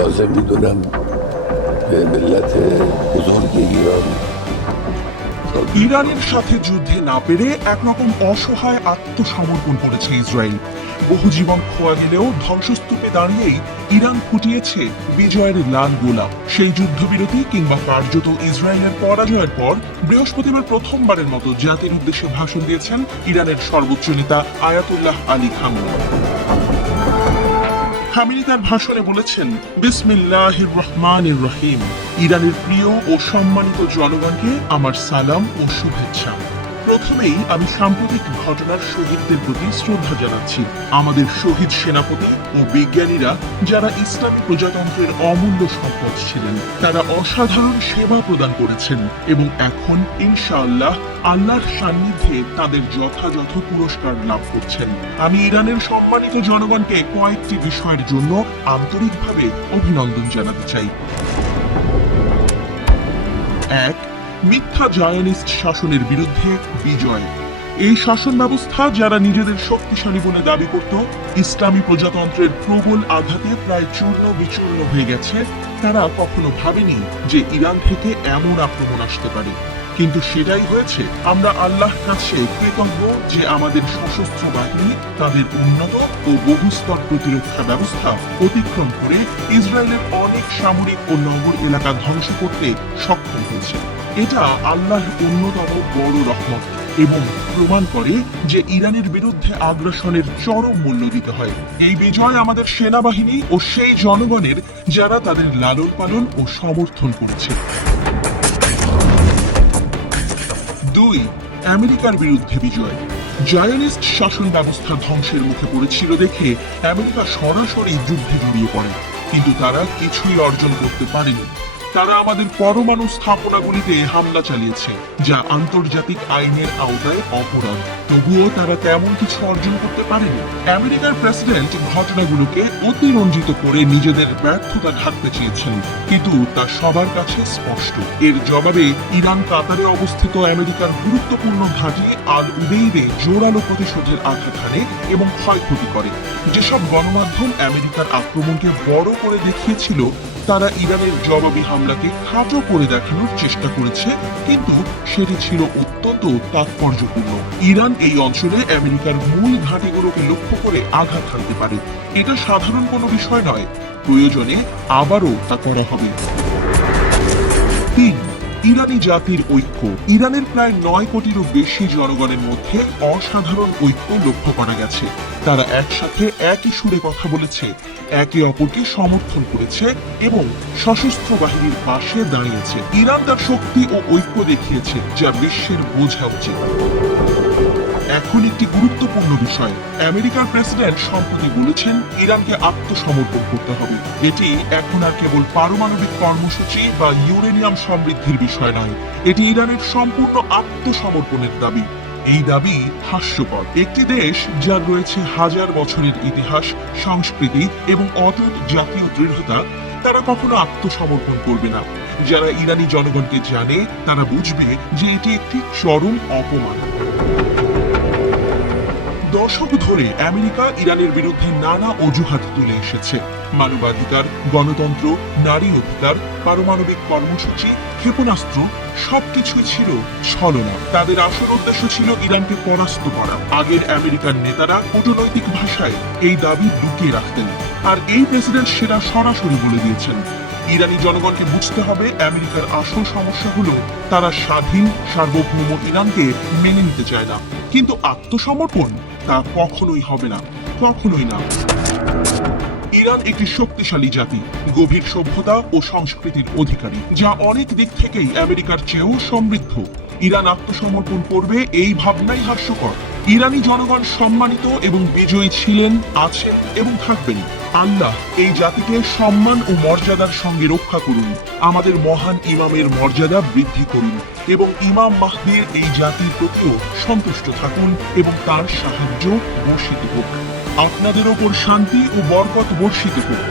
لازم میدونم به ملت بزرگ ایران ইরানের সাথে যুদ্ধে না পেরে একরকম অসহায় আত্মসমর্পণ করেছে ইসরায়েল। বহু জীবন খোয়া গেলেও ধ্বংসস্তূপে দাঁড়িয়েই ইরান ফুটিয়েছে বিজয়ের লাল গোলাপ। সেই যুদ্ধবিরতি কিংবা কার্যত ইসরায়েলের পরাজয়ের পর বৃহস্পতিবার প্রথমবারের মতো জাতির উদ্দেশ্যে ভাষণ দিয়েছেন ইরানের সর্বোচ্চ নেতা আয়াতুল্লাহ আলী খামেনি। খামেনি তার ভাষণে বলেছেন, বিসমিল্লাহির রহমানির রহিম। ইরানের প্রিয় ও সম্মানিত জনগণকে আমার সালাম ও শুভেচ্ছা। প্রথমেই আমি সাম্প্রতিক ঘটনার শহীদদের প্রতি শ্রদ্ধা জানাচ্ছি। আমাদের শহীদ সেনাপতি ও বিজ্ঞানীরা যারা ইসলামী প্রজাতন্ত্রের অমূল্য সম্পদ ছিলেন, তারা অসাধারণ সেবা প্রদান করেছেন এবং এখন ইনশাআল্লাহ আল্লাহর সান্নিধ্যে তাদের যথাযথ পুরস্কার লাভ করছেন। আমি ইরানের সম্মানিত জনগণকে কয়েকটি বিষয়ের জন্য আন্তরিকভাবে অভিনন্দন জানাতে চাই। এক, মিথ্যা জায়নিস্ট শাসনের বিরুদ্ধে বিজয়। এই শাসন ব্যবস্থা যারা নিজেদের শক্তিশালী বলে দাবি করত, ইসলামী প্রজাতন্ত্রের প্রবল আঘাতে প্রায় চূর্ণ বিচূর্ণ হয়ে গেছে, তারা কখনো ভাবেনি যে ইরান থেকে এমন আক্রমণ আসতে পারে। কিন্তু সেটাই হয়েছে। আমরা আল্লাহর কাছে কৃতজ্ঞ যে আমাদের সশস্ত্র বাহিনী তাদের উন্নত ও বহুস্তর প্রতিরক্ষা ব্যবস্থা অতিক্রম করে ইসরায়েলের অনেক সামরিক ও নগর এলাকা ধ্বংস করতে সক্ষম হয়েছে। এটা আল্লাহর অন্যতম বড় রহমত এবং প্রমাণ করে যে ইরানের বিরুদ্ধে আগ্রাসনের চরম মূল্য দিতে হয়। এই বিজয় আমাদের সেনাবাহিনী ও সেই জনগণের যারা তাদের লালন পালন ও সমর্থন করেছে। দুই, আমেরিকার বিরুদ্ধে বিজয়। জায়নিস্ট শাসন ব্যবস্থা ধ্বংসের মুখে পড়েছিল দেখে আমেরিকা সরাসরি যুদ্ধে জড়িয়ে পড়ে, কিন্তু তারা কিছুই অর্জন করতে পারেনি। তারা আমাদের পরমাণু স্থাপনাগুলিতে হামলা চালিয়েছে, যা আন্তর্জাতিক আইনের আওতায় অপরাধ। তবুও তারা তেমন কিছু অর্জন করতে পারেনি। আমেরিকার প্রেসিডেন্ট ঘটনাগুলোকে অতিরঞ্জিত করে নিজেদের ব্যর্থতা ঢাকতে চেয়েছেন, কিন্তু তা সবার কাছে স্পষ্ট। এর জবাবে ইরান কাতারে অবস্থিত আমেরিকার গুরুত্বপূর্ণ ঘাঁটি আল উদেইদে জোরালো প্রতিশোধের আঘাত হানে এবং ক্ষয়ক্ষতি করে। যেসব গণমাধ্যম আমেরিকার আক্রমণকে বড় করে দেখিয়েছিল, তারা ইরানের জবাবি হামলাকে খাটো করে দেখানোর চেষ্টা করেছে, কিন্তু সেটি ছিল অত্যন্ত তাৎপর্যপূর্ণ। ইরান এই অঞ্চলে আমেরিকার মূল ঘাঁটিগুলোকে লক্ষ্য করে আঘাত হানতে পারে। এটা সাধারণ কোনো বিষয় নয়, প্রয়োজনে আবারও তা করা হবে। তিন, ইরানি জাতির ঐক্য। ইরানের প্রায় 9 কোটিরও বেশি জনগণের মধ্যে অসাধারণ ঐক্য লক্ষ্য করা গেছে। তারা একসাথে একই সুরে কথা বলেছে, একে অপরকে সমর্থন করেছে এবং সশস্ত্র বাহিনীর পাশে দাঁড়িয়েছে। ইরান তার শক্তি ও ঐক্য দেখিয়েছে, যা বিশ্বের বোঝা উচিত। এখন একটি গুরুত্বপূর্ণ বিষয়, আমেরিকার প্রেসিডেন্ট সম্প্রতি বলেছেন ইরানকে আত্মসমর্পণ করতে হবে। এটি এখন আর কেবল পারমাণবিক কর্মসূচি বা ইউরেনিয়াম সমৃদ্ধির বিষয় নয়, এটি ইরানের সম্পূর্ণ আত্মসমর্পণের দাবি। এই দাবি হাস্যকর। একটি দেশ যার রয়েছে হাজার বছরের ইতিহাস, সংস্কৃতি এবং অটুট জাতীয় দৃঢ়তা, তারা কখনো আত্মসমর্পণ করবে না। যারা ইরানি জনগণকে জানে, তারা বুঝবে যে এটি একটি চরম অপমান। দশক ধরে আমেরিকা ইরানের বিরুদ্ধে নানা অজুহাত তুলে এসেছে। মানবাধিকার, গণতন্ত্র, নারী অধিকার, পারমাণবিক কর্মসূচি, ক্ষেপণাস্ত্র সবকিছুই ছিল ছলনা। তাদের আসল উদ্দেশ্য ছিল ইরানকে পরাস্ত করা। আগের আমেরিকান নেতারা কূটনৈতিক ভাষায় এই দাবি লুকিয়ে রাখতেন, আর এই প্রেসিডেন্ট সেটা সরাসরি বলে দিয়েছেন। ইরানি জনগণকে বুঝতে হবে, আমেরিকার আসল সমস্যা হলো তারা স্বাধীন সার্বভৌম ইরানকে মেনে নিতে চায় না। কিন্তু আত্মসমর্পণ তা কখনোই হবে না, কখনোই না। ইরান একটি শক্তিশালী জাতি, গভীর সভ্যতা ও সংস্কৃতির অধিকারী, যা অনেক দিক থেকেই আমেরিকার চেয়েও সমৃদ্ধ। ইরান আত্মসমর্পণ করবে এই ভাবনাই হাস্যকর। ইরানি জনগণ সম্মানিত এবং বিজয়ী ছিলেন, আছেন এবং থাকবেন। আল্লাহ এই জাতিকে সম্মান ও মর্যাদার সঙ্গে রক্ষা করুন। আমাদের মহান ইমামের মর্যাদা বৃদ্ধি করুন এবং ইমাম মাহদীর এই জাতির প্রতিও সন্তুষ্ট থাকুন এবং তার সাহায্য বর্ষিত হোক। আপনাদের ওপর শান্তি ও বরকত বর্ষিত হোক।